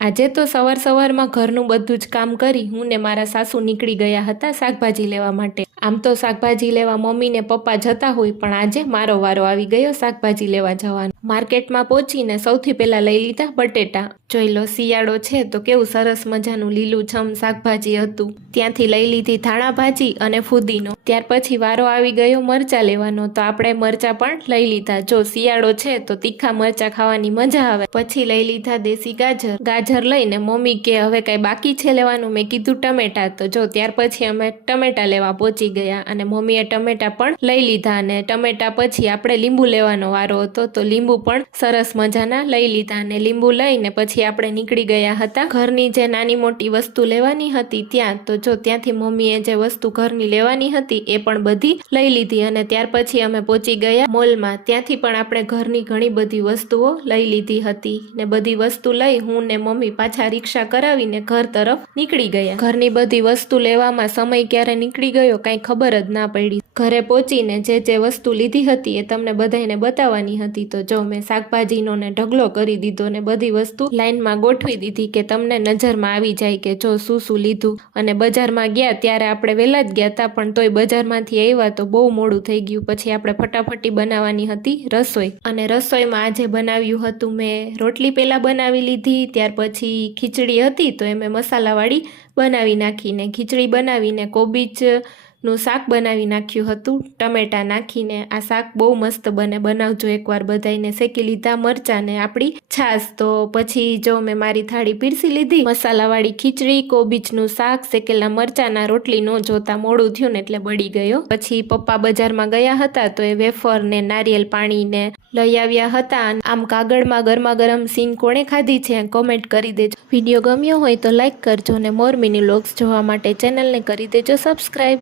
આજે તો સવાર-સવારમાં ઘરનું બધું જ કામ કરી હું ને મારા સાસુ નીકળી ગયા હતા શાકભાજી લેવા માટે. આમ તો શાકભાજી લેવા મમ્મી ને પપ્પા જતા હોય, પણ આજે મારો વારો આવી ગયો શાકભાજી લેવા જવાનો. માર્કેટમાં પહોંચીને સૌથી પહેલા લઈ લીધા બટેટા. જોઈ લો, શિયાળો છે તો કેવું સરસ મજાનું લીલુંછમ શાકભાજી હતું. ત્યાંથી લઈ લીધી ધાણા ભાજી અને ફુદીનો. ત્યાર પછી વારો આવી ગયો મરચાં લેવાનો, તો આપણે મરચાં પણ લઈ લીધા. જો શિયાળો છે તો તીખા મરચાં ખાવાની મજા આવે. પછી લઈ લીધા દેશી ગાજર લઈને મમ્મી કે હવે કઈ બાકી છે લેવાનું. મેં કીધું ટમેટા. તો જો ત્યાર પછી અમે ટમેટા લેવા પહોંચી ગયા અને મમ્મીએ ટમેટા પણ લઈ લીધા. અને ટમેટા પછી આપણે લીંબુ લેવાનો વારો હતો, તો લીંબુ પણ સરસ મજાના લઈ લીધા. અને લીંબુ લઈને પછી આપણે નીકળી ગયા હતા ઘરની જે નાની મોટી વસ્તુ લેવાની હતી ત્યાં. તો જો ત્યાંથી મમ્મીએ જે વસ્તુ ઘરની લેવાની હતી એ પણ બધી લઈ લીધી. અને ત્યાર પછી અમે પહોંચી ગયા મોલમાં. ત્યાંથી પણ આપણે ઘરની ઘણી બધી વસ્તુઓ લઈ લીધી હતી. ને બધી વસ્તુ લઈ હું ને મમ્મી પાછા રિક્ષા કરાવીને ઘર તરફ નીકળી ગયા. ઘરની બધી વસ્તુ લેવામાં સમય ક્યારે નીકળી ગયો કાંઈ ખબર જ ના પડી. ઘરે પહોંચીને જે વસ્તુ લીધી હતી એ તમને બધાને બતાવવાની હતી. તો જો મેં શાકભાજીનો ને ઢગલો કરી દીધો ને બધી વસ્તુ લાઈનમાં ગોઠવી દીધી કે તમને નજરમાં આવી જાય કે જો શું લીધું. અને બજારમાં ગયા ત્યારે આપણે વહેલા જ ગયા હતા, પણ તોય બજારમાંથી આવ્યા તો બહુ મોડું થઈ ગયું. પછી આપણે ફટાફટી બનાવવાની હતી રસોઈ. અને રસોઈમાં આજે બનાવ્યું હતું મેં રોટલી પહેલાં બનાવી લીધી. ત્યાર પછી ખીચડી હતી તો મેં મસાલાવાળી બનાવી નાખીને ખીચડી બનાવીને કોબીજનું શાક બનાવી નાખ્યું હતું ટમેટા નાખીને. આ શાક બહુ મસ્ત બનાવજો એકવાર બધાને. શેકી લીધા મરચાં ને આપણી છાશ. તો પછી જો મેં મારી થાળી પીરસી લીધી. મસાલાવાળી ખીચડી, કોબીજનું શાક, શેકેલા મરચાંના રોટલી ન જોતા મોડું થયું ને એટલે બળી ગયો. પછી પપ્પા બજારમાં ગયા હતા તો એ વેફર ને નારિયેલ પાણી ને લઈ આવ્યા હતા. આમ કાગળમાં ગરમા ગરમ સીંગ કોણે ખાધી છે કોમેન્ટ કરી દેજો. વિડીયો ગમ્યો હોય તો લાઈક કરજો ને મોર મિની વ્લોગ્સ જોવા માટે ચેનલને કરી દેજો સબસ્ક્રાઈબ.